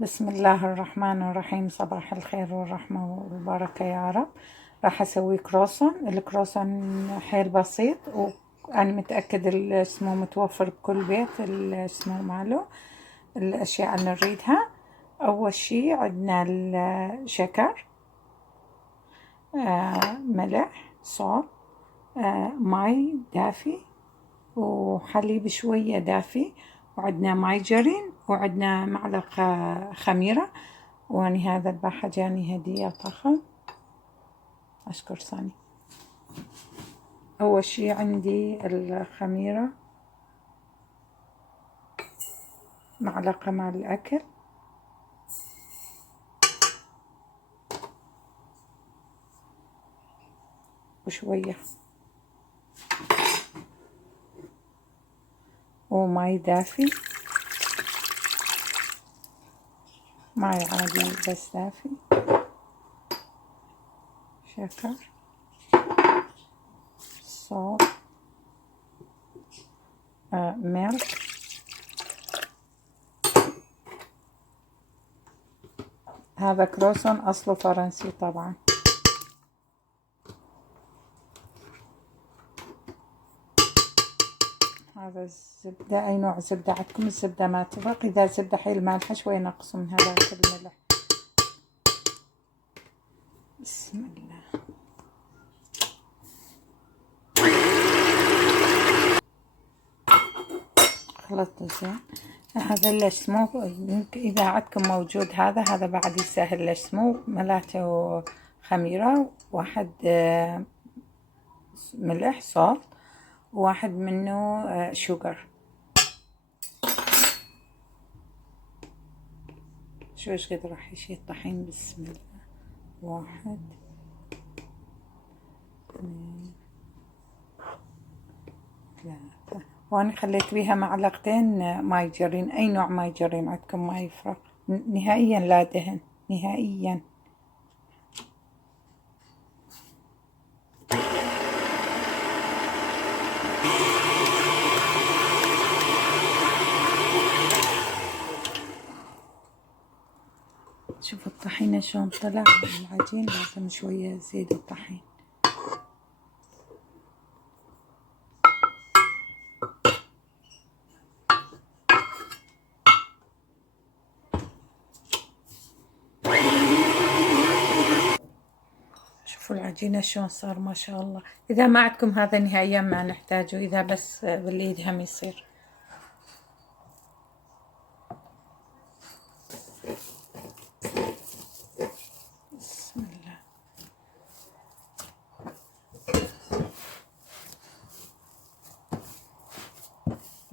بسم الله الرحمن الرحيم. صباح الخير والرحمة والبركة يا رب. راح أسوي كروسون. الكروسون حيل بسيط وأنا متأكد الاسمه متوفر بكل بيت. الاسمه ماله الأشياء اللي نريدها. أول شي عندنا الشكر، ملح، صوت، ماي دافي وحليب شوية دافي، وعندنا مايجرين، وعندنا معلقة خميرة. واني هذا الباحة جاني هدية طخم، أشكر ساني. أول شي عندي الخميرة، معلقة مال الأكل، وشوية وماي دافي، ماي عادي بس دافي، شكر، صوت، ملح. هذا كروسون أصله فرنسي طبعا. هذا الزبدة، أي نوع زبدة عندكم، الزبدة ما تفرق. إذا الزبدة حيل مالحة شوي نقص من هذاك الملح. بسم الله. خلطت زين. هذا اللي اسمه، إذا عندكم موجود هذا بعد يسهل. اللي اسمه ملاته خميرة، واحد ملح صوت، وواحد منه شوجر. شو ايش قد راح يشي الطحين. بسم الله. واحد، اثنين، ثلاثة. وأنا خليت بيها معلقتين ماي جرين. أي نوع ماي جرين عندكم ما يفرق نهائيا، لا دهن نهائيا. شوفوا الطحينة شلون طلع العجين. لازم شوية زيد الطحين. شوفوا العجينة شلون صار ما شاء الله. إذا ما عندكم هذا نهائيا ما نحتاجه، إذا بس بالإيد هم يصير. بسم الله.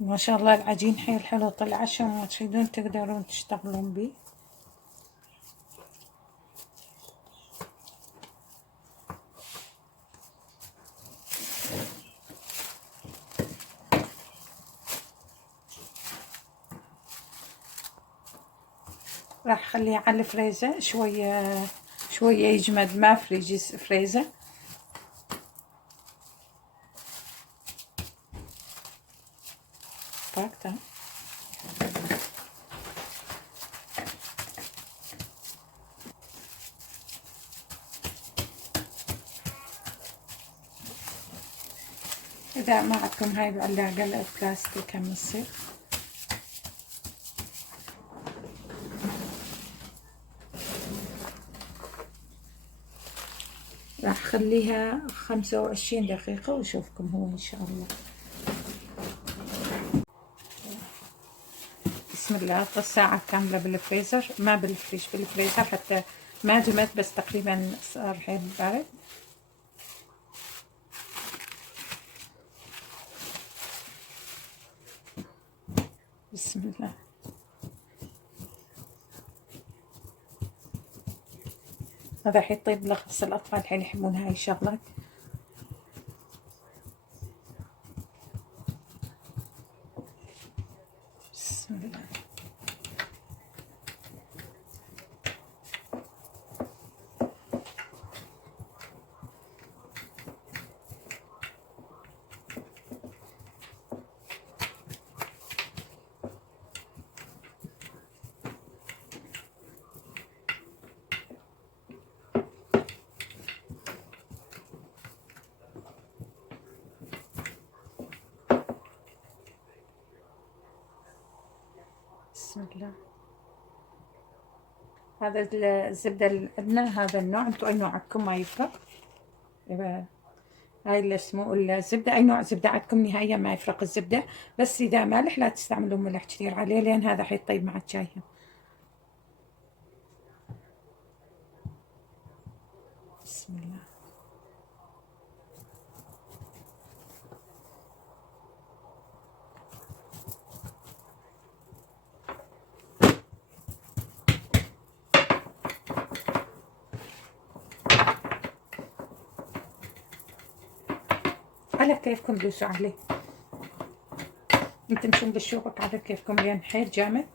ما شاء الله العجين حيل حلو طلع. عشان ما تريدون تقدرون تشتغلون بيه. راح اخليه على الفريزر شوية شوية يجمد، ما فريزر. طاقته إذا ما عندكم هاي بعلاقة البلاستيك هم يصير. راح خليها 25 دقيقة واشوفكم هو ان شاء الله. بسم الله. ساعة كاملة بالفريزر، ما بالفريش، بالفريزر حتى ما جمد، بس تقريبا صار حيل بارد. بسم الله. هذا حيطيب لخبز الأطفال، حيل يحبون هاي الشغلات. بسم الله. الله. هذا الزبدة اللي عندنا هذا النوع، انتو اي نوع عندكم ما يفرق. هاي اللي اسمه الزبدة، اي نوع زبدة عندكم نهائيا ما يفرق الزبدة، بس اذا مالح لا تستعملون ملح كثير عليه لان هذا حيطيب مع الشاي. بسم الله. على كيفكم دوسوا عليه، انتم شو بالشوبك على كيفكم لان حيل جامد.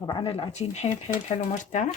طبعا العجين حيل حيل حلو مرتاح.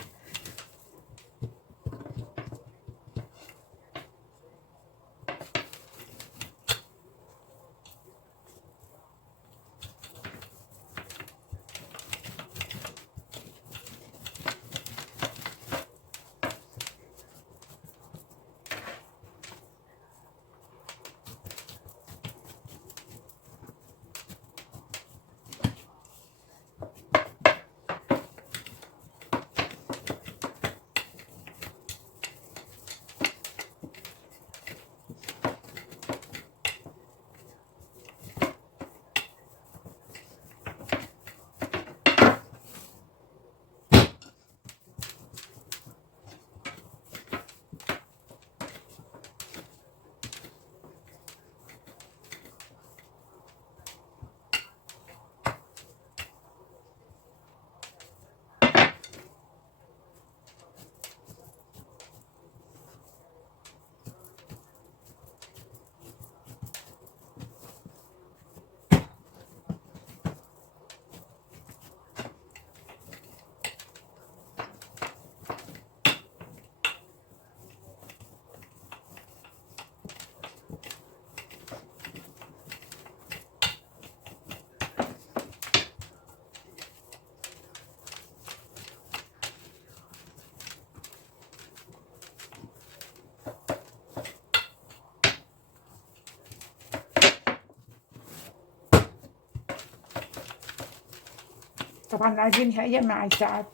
طبعا العجين نهائيا ما يتعب.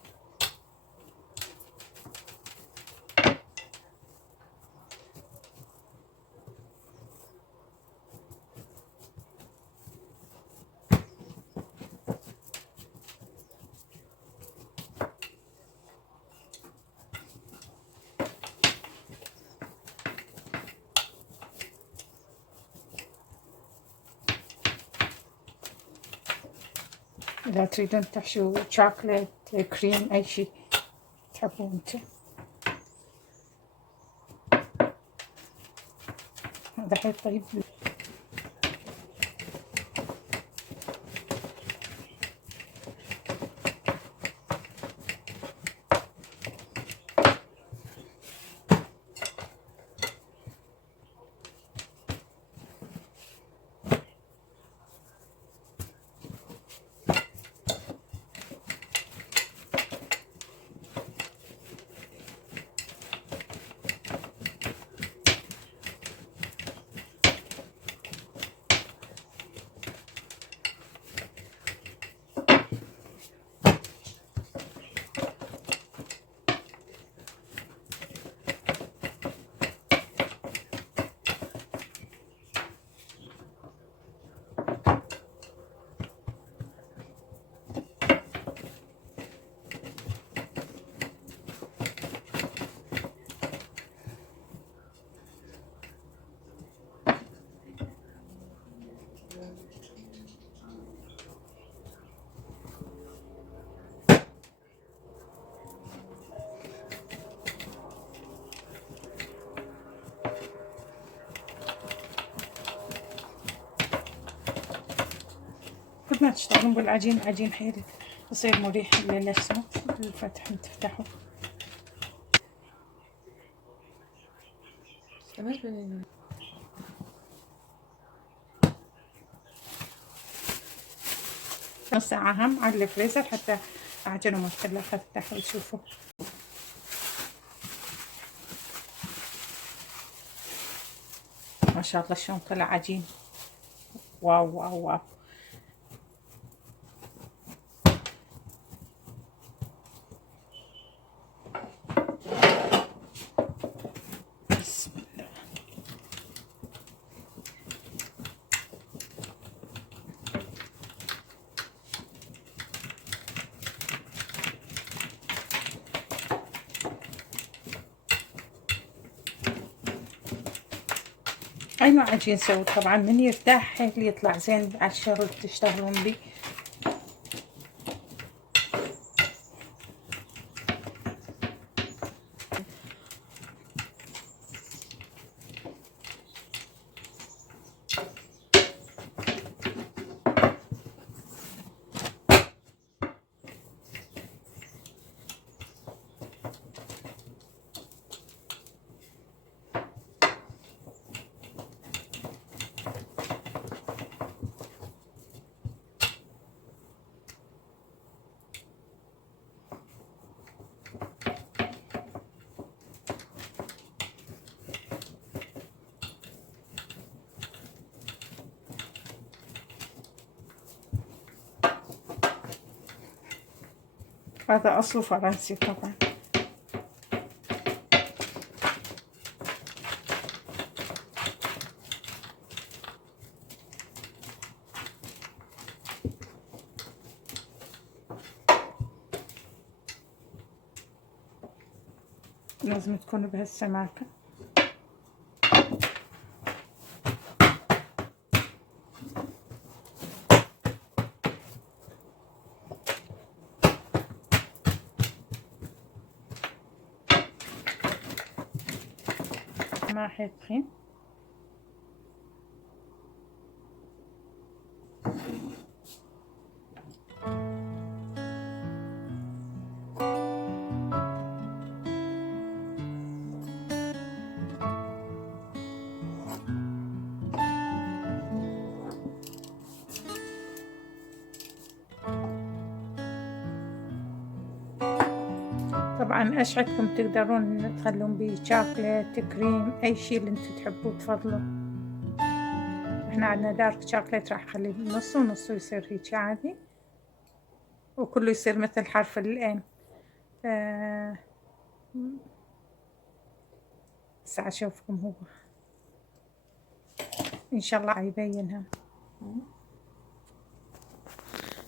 إذا تريدون تحشوا شوكولات كريم أي شي تحبون انتو. هذا حيل طيب. كل ما تشتغلون بالعجين العجين حيل يصير مريح للسمك الفتح تفتحه. نص ساعة هم على الفريزر حتى عجنه ما تخلى فتح وتشوفوا. ما شاء الله شلون طلع عجين. واو واو واو. بسم الله. اي نوع عجين سووا طبعا من يرتاح حيل يطلع زين على الشغل تشتغلون بيه. هذا أصله فرنسي طبعا. لازم تكون بهالسماكة. ما حيطحين. طبعا اشعتكم تقدرون تخلون بيه شوكولات كريم اي شيء اللي انتم تحبوه تفضلوا. احنا عندنا دارك شوكولات راح اخليه نص ونص يصير هيك عادي وكله يصير مثل حرف الان. هسه اشوفكم هو ان شاء الله يبينها.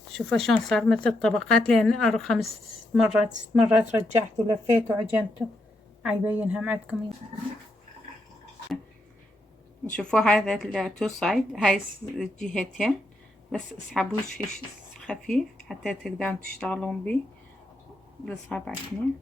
شوفوا شلون صار مثل طبقات لان 5 مرات 6 مرات رجعت ولفيت وعجنته. عيبينها عندكم. شوفوا هذا التو سايد هاي الجهتين بس اسحبوا خفيف حتى تقدرون تشتغلون بيه بإصابع اثنين.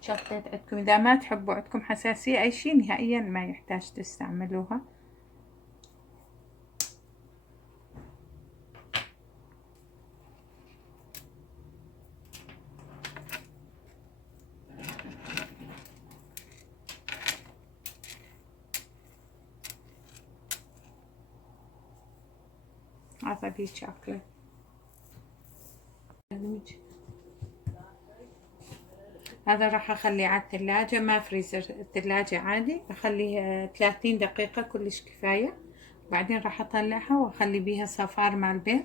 شطيت عندكم، إذا ما تحبوا عندكم حساسية أي شيء نهائيا ما يحتاج تستعملوها. هذا بيه شوكولات. هذا راح اخليه على الثلاجة، ما فريزر، الثلاجة عادي، اخليه 30 دقيقة كلش كفاية. بعدين راح اطلعها واخلي بيها صفار مع البيض.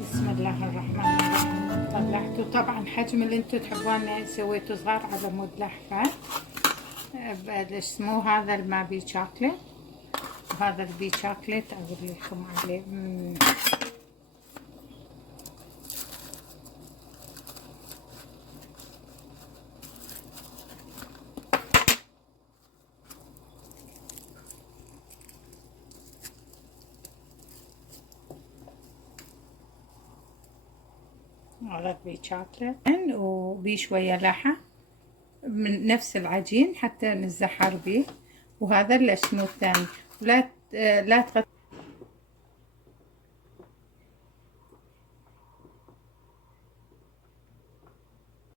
بسم الله الرحمن الرحيم. طلعته طبعا حجم اللي انتو تحبون سويته صغار على مود لحفة. اسمه هذا اللي ما بيه شوكليت، وهذا اللي بيه شوكليت اقول لكم عليه. هذا بيه شوكليت وبيه شوية لحم من نفس العجين حتى نزحر بيه. وهذا الاسمه الثاني. لا تغطي